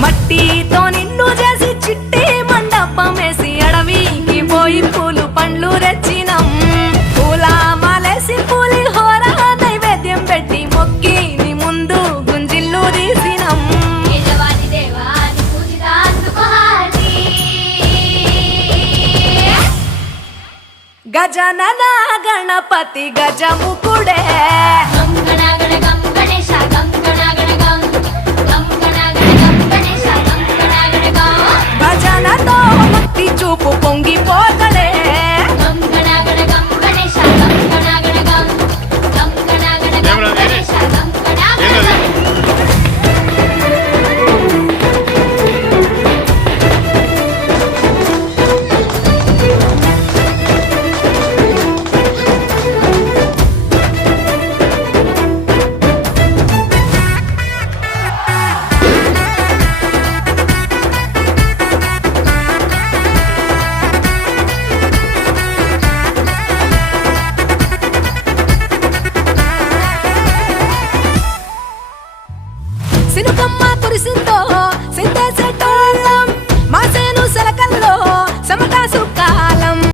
మట్టితో నిన్ను చేసి చిట్టి మండపమేసి అడవికి పోయి పూలు పండ్లు తెచ్చినం పూల మాలేసి పులిహోర నైవేద్యం పెట్టి మొక్కి నీ ముందు గుంజిల్లు తీసినం గజనన గణపతి గజముకుడే